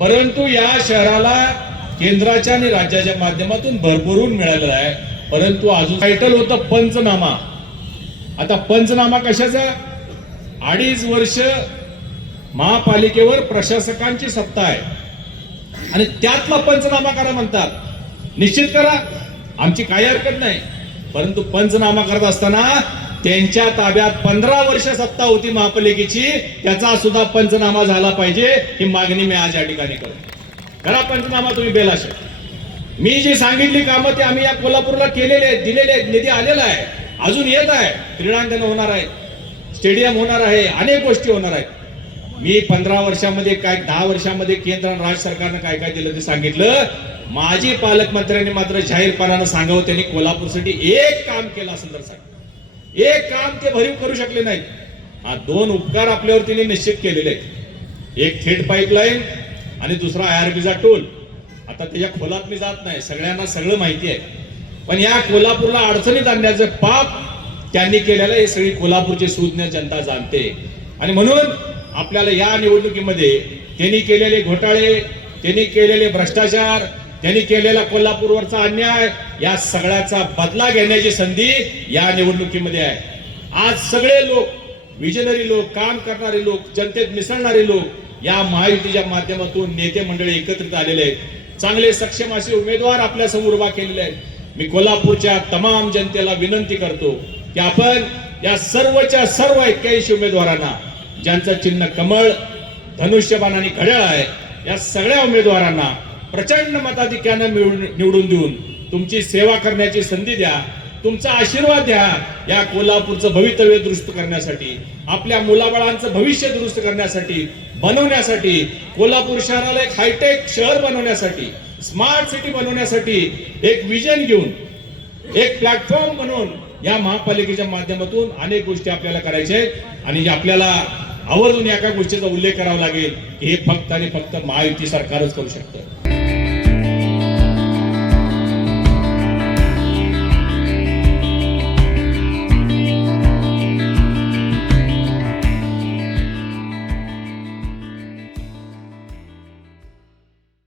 परंतु या शहराला केंद्राच्या आणि राज्याच्या माध्यमातून भरभरून मिळालेलं आहे. परंतु अजून टायटल होतं पंचनामा. आता पंचनामा कशाचा? 2.5 वर्ष महापालिकेवर प्रशासकांची सत्ता आहे आणि त्यातला पंचनामा करा म्हणतात. निश्चित करा, आमची काही हरकत नाही. परंतु पंचनामा करत असताना त्यांच्या ताब्यात 15 वर्ष सत्ता होती महापालिकेची, त्याचा सुद्धा पंचनामा झाला पाहिजे ही मागणी मी आज या ठिकाणी करतो. करा पंचनामा तुम्ही बेलाशे. मी जी सांगितली कामं ते आम्ही या कोल्हापूरला केलेले आहेत, दिलेले आहेत, निधी आलेला आहे, अजून येत आहे. क्रीडांगण होणार आहे, स्टेडियम होणार आहे, अनेक गोष्टी होणार आहेत. मी 15 वर्षामध्ये काय 10 वर्षामध्ये केंद्र आणि राज्य सरकारनं काय काय दिलं ते सांगितलं. माजी पालकमंत्र्यांनी मात्र जाहीरपणानं सांगावं त्यांनी कोल्हापूरसाठी एक काम केलं असेल तर सांग. एक काम ते भरीव करू शकले नाहीत. हा 2 उपकार आपल्यावर त्यांनी निश्चित केलेले आहेत. एक थेट पाईपलाईन आणि दुसरा आयआरबीचा टोल. आता त्याच्या खोलात मी जात नाही, सगळ्यांना सगळं माहिती आहे. पण या कोल्हापूरला अडचणीत आणण्याचं पाप त्यांनी केलेलं हे सगळी कोल्हापूरची सुज्ञ जनता जाणते. आणि म्हणून आपल्याला या निवडणुकीमध्ये त्यांनी केलेले घोटाळे, त्यांनी केलेले भ्रष्टाचार, त्यांनी केलेला कोल्हापूरवरचा अन्याय, या सगळ्याचा बदला घेण्याची संधी या निवडणुकीमध्ये आहे. आज सगळे लोक, विजनरी लोक, काम करणारे लोक, जनतेत मिसळणारे लोक या महायुतीच्या माध्यमातून नेते मंडळी एकत्रित आलेले आहेत. चांगले सक्षम असे उमेदवार आपल्या समोर उभा केलेले आहेत. मी कोल्हापूरच्या तमाम जनतेला विनंती करतो की आपण या सर्वच्या सर्व 81 उमेदवारांना, ज्यांचं चिन्ह कमळ, धनुष्यबाण आणि घड्याळ आहे, या सगळ्या उमेदवारांना प्रचंड मताधिक्यानं निवडून देऊन तुमची सेवा करण्याची संधी द्या. तुमचा आशीर्वाद द्या. या कोल्हापूरचं भवितव्य दुरुस्त करण्यासाठी, आपल्या मुलाबाळांचं भविष्य दुरुस्त करण्यासाठी, बनवण्यासाठी, कोल्हापूर शहराला एक हायटेक शहर बनवण्यासाठी, स्मार्ट सिटी बनवण्यासाठी एक विजन घेऊन, एक प्लॅटफॉर्म बनवून या महापालिकेच्या माध्यमातून अनेक गोष्टी आपल्याला करायच्या आहेत. आणि आपल्याला आवर्जून एका गोष्टीचा उल्लेख करावा लागेल की हे फक्त आणि फक्त महायुती सरकारच करू शकतं.